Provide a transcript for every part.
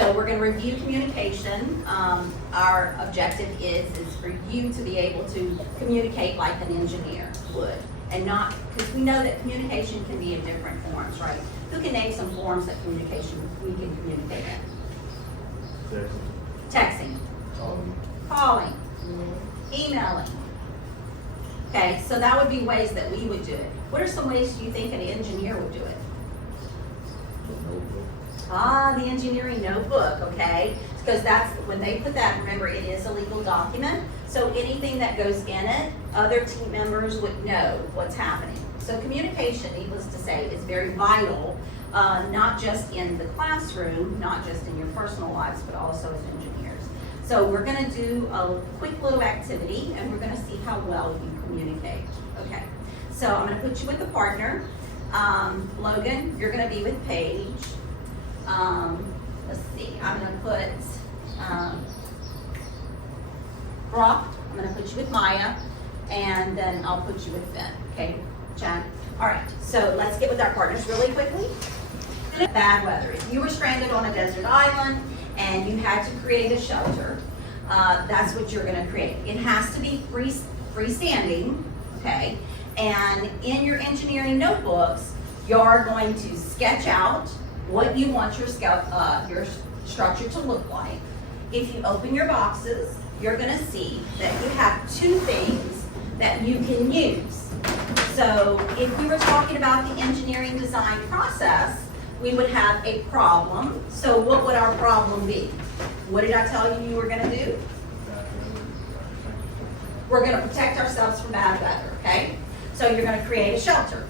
So we're going to review communication. Our objective is for you to be able to communicate like an engineer would, and not, because we know that communication can be in different forms, right? Who can name some forms that communication we can communicate in? Texting, calling, emailing. Okay, so that would be ways that we would do it. What are some ways you think an engineer would do it? The engineering notebook, okay? Because that's, when they put that, remember, it is a legal document. So anything that goes in it, other team members would know what's happening. So communication, needless to say, is very vital, not just in the classroom, not just in your personal lives, but also as engineers. So we're gonna do a quick little activity, and we're gonna see how well you communicate. Okay, so I'm gonna put you with a partner. Logan, you're gonna be with Paige. Let's see, I'm gonna put Brock, I'm gonna put you with Maya, and then I'll put you with Ben, okay, Jen? All right, so let's get with our partners really quickly. Bad weather. If you were stranded on a desert island and you had to create a shelter, that's what you're gonna create. It has to be freestanding, okay? And in your engineering notebooks, you're going to sketch out what you want your structure to look like. If you open your boxes, you're gonna see that you have two things that you can use. So if we were talking about the engineering design process, we would have a problem. So what would our problem be? What did I tell you were gonna do? We're gonna protect ourselves from bad weather, okay? So you're gonna create a shelter.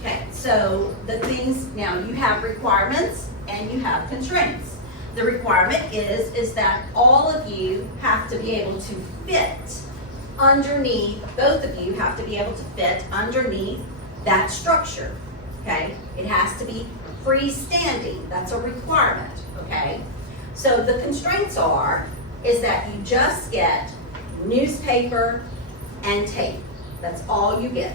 Okay, so the things, now you have requirements and you have constraints. The requirement is that all of you have to be able to fit underneath, both of you have to be able to fit underneath that structure, okay? It has to be freestanding, that's a requirement, okay? So the constraints is that you just get newspaper and tape. That's all you get.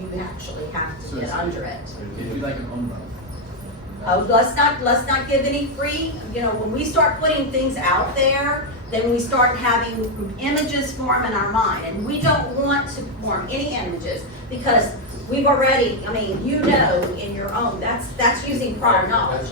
You actually have to get under it. It'd be like an umbrella. Oh, let's not give any free, when we start putting things out there, then we start having images form in our mind. And we don't want to form any images because we've already, in your own, that's using prior knowledge.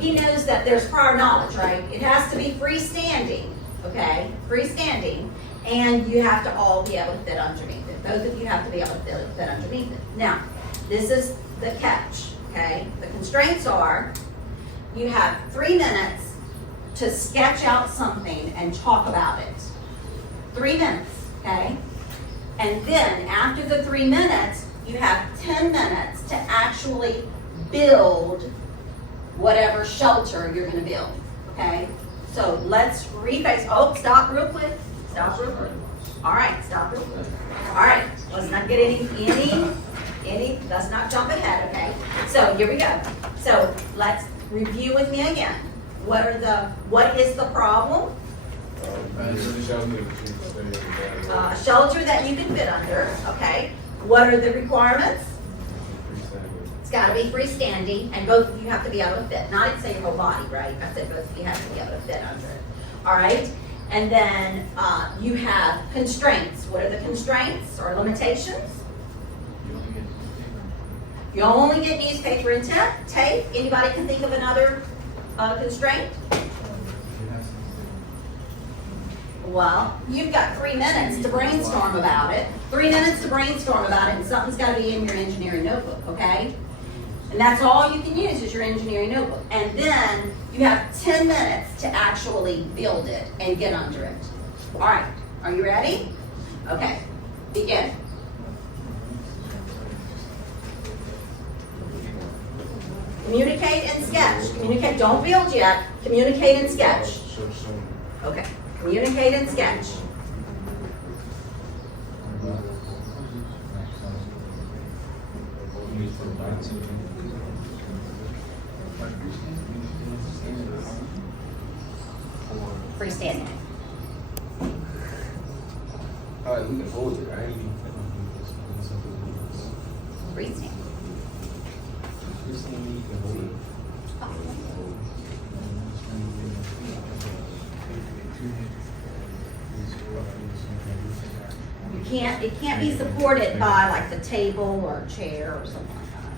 He knows that there's prior knowledge, right? It has to be freestanding, okay? Freestanding, and you have to all be able to fit underneath it. Both of you have to be able to fit underneath it. Now, this is the catch, okay? The constraints are, you have 3 minutes to sketch out something and talk about it. 3 minutes, okay? And then after the 3 minutes, you have 10 minutes to actually build whatever shelter you're gonna build, okay? So let's reface, stop real quick. Stop real quick. All right, stop real quick. All right, let's not get let's not jump ahead, okay? So here we go. So let's review with me again. What is the problem? A shelter that you can fit under, okay? What are the requirements? It's gotta be freestanding, and both of you have to be able to fit. Not say your whole body, right? I said both of you have to be able to fit under it. All right? And then you have constraints. What are the constraints or limitations? You only get newspaper and tape. Anybody can think of another constraint? Well, you've got 3 minutes to brainstorm about it. 3 minutes to brainstorm about it, and something's got to be in your engineering notebook, okay? And that's all you can use is your engineering notebook. And then you have 10 minutes to actually build it and get under it. All right, are you ready? Okay, begin. Communicate and sketch. Communicate, don't build yet. Communicate and sketch. Okay, communicate and sketch. Freestanding. All right, we can hold it, right? Freestanding. It can't be supported by like the table or chair or something like that.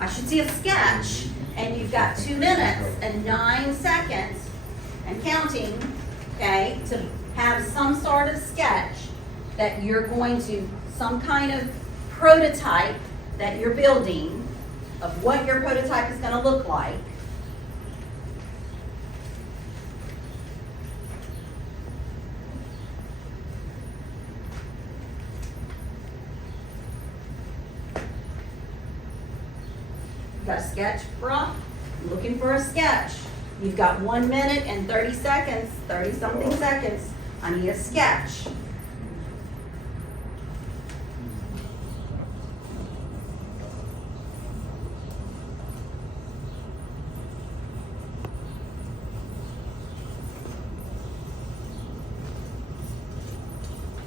I should see a sketch, and you've got 2 minutes and 9 seconds and counting, okay, to have some sort of sketch that you're going to, some kind of prototype that you're building of what your prototype is gonna look like. Got a sketch, bruh? Looking for a sketch. You've got 1 minute and 30 seconds, 30-something seconds. I need a sketch.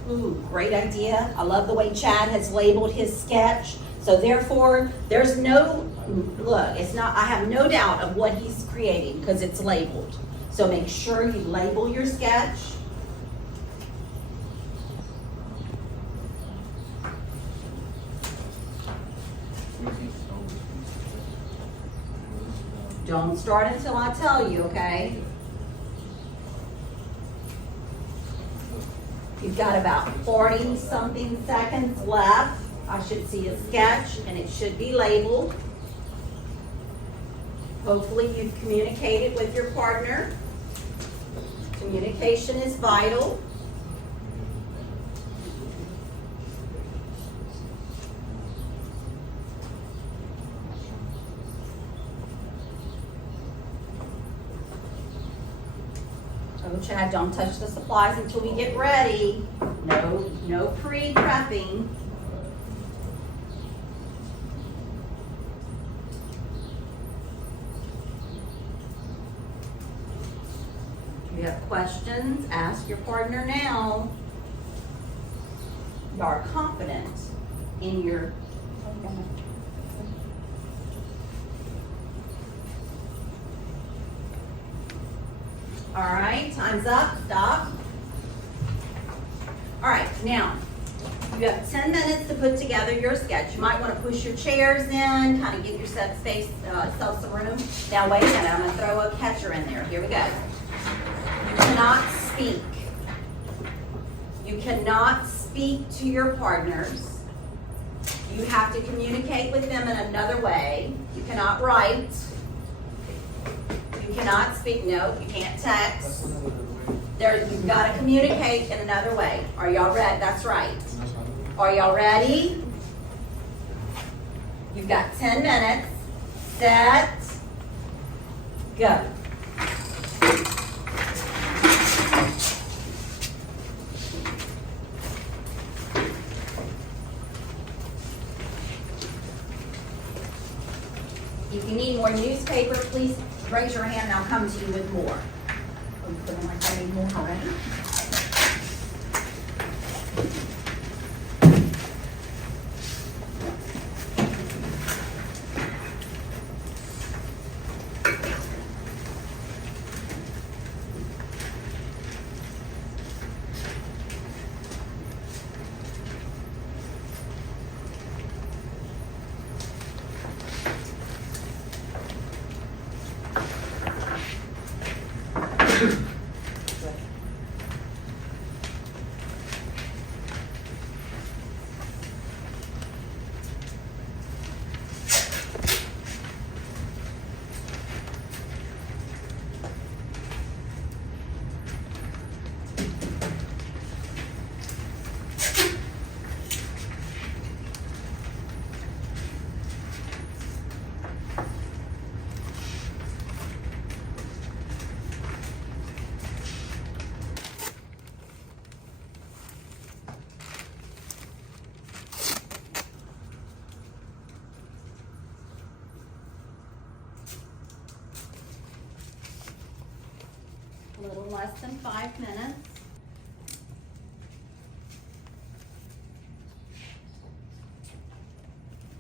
Ooh, great idea. I love the way Chad has labeled his sketch. So therefore, there's no, look, it's not, I have no doubt of what he's creating because it's labeled. So make sure you label your sketch. Don't start until I tell you, okay? You've got about 40-something seconds left. I should see a sketch and it should be labeled. Hopefully you've communicated with your partner. Communication is vital. Oh, Chad, don't touch the supplies until we get ready. No pre-prepping. If you have questions, ask your partner now. You are confident in your. All right, time's up, stop. All right, now, you have 10 minutes to put together your sketch. You might want to push your chairs in, kind of give yourself space, self some room. Now, wait a minute, I'm going to throw a catcher in there. Here we go. You cannot speak. You cannot speak to your partners. You have to communicate with them in another way. You cannot write. You cannot speak, no, you can't text. You've got to communicate in another way. Are y'all ready? That's right. Are y'all ready? You've got 10 minutes. Set. Go. If you need more newspaper, please raise your hand and I'll come to you with more. Feeling like I need more already? A little less than 5 minutes.